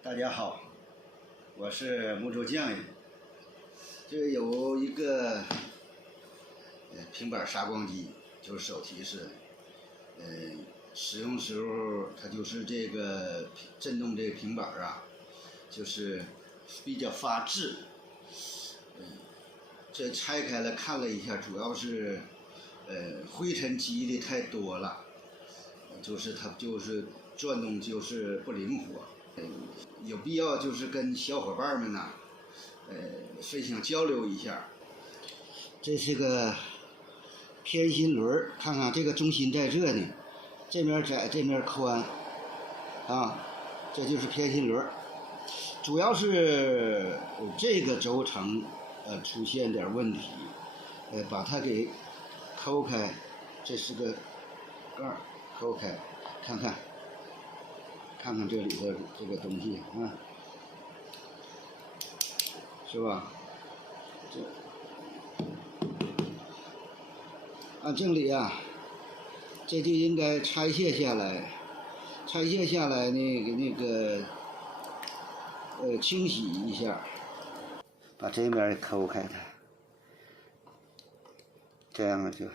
大家好，我是木州匠人。这有一个平板砂光机，就是手提式的。使用时候它就是这个震动这个平板啊，就是比较发滞。这拆开了看了一下，主要是灰尘积的太多了，就是它就是转动就是不灵活。有必要就是跟小伙伴们呐，分享交流一下。这是个偏心轮，看看这个中心在这呢，这面窄，这面宽，啊，这就是偏心轮。主要是这个轴承出现点问题，把它给抠开，这是个盖，抠开，看看这里头这个东西啊，是吧？这按正理啊，这就应该拆卸下来，那个清洗一下，把这面抠开它，这样就。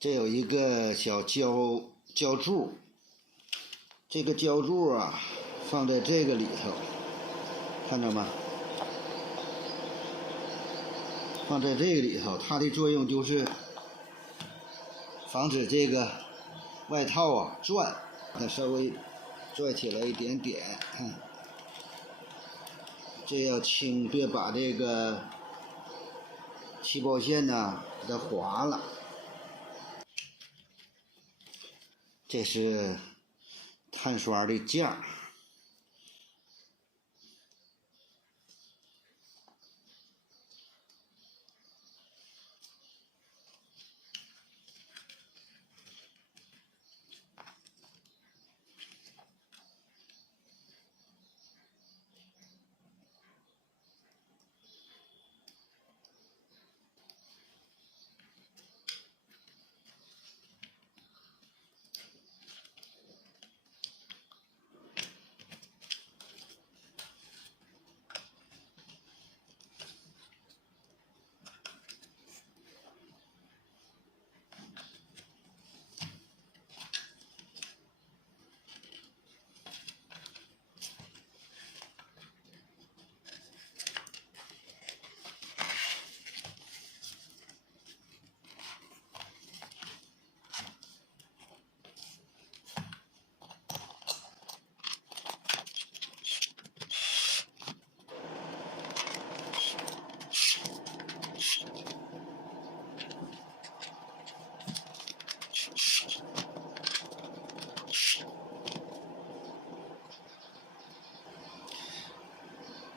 这有一个小胶柱，这个胶柱啊放在这个里头，看着吗？放在这个里头，它的作用就是防止这个外套啊转，它稍微拽起来一点点，这要轻，别把这个气泡线呐给它划了。这是碳刷的架，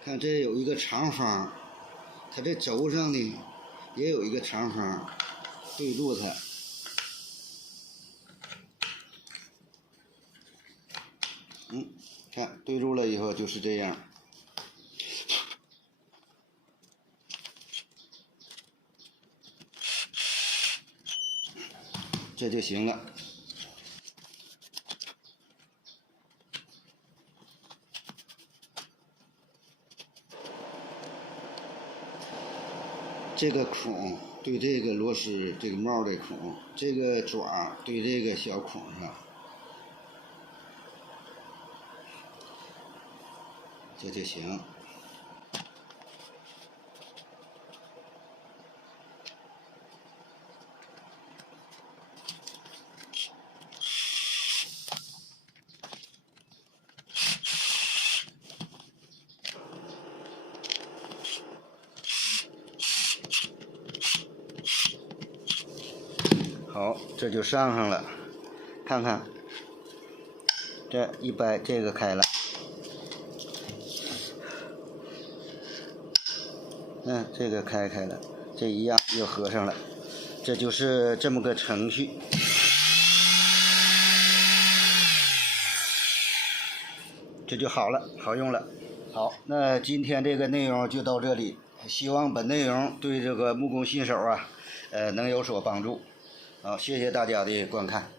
看这有一个长方，它这轴上呢也有一个长方，对住它。看对住了以后就是这样。这就行了。这个孔对这个螺丝这个帽的孔，这个爪对这个小孔上，这就行。好，这就上了，看看这一掰，这个开了。这个开了，这一样又合上了。这就是这么个程序。这就好了，好用了。好，那今天这个内容就到这里，希望本内容对这个木工新手啊，能有所帮助。好，谢谢大家的观看。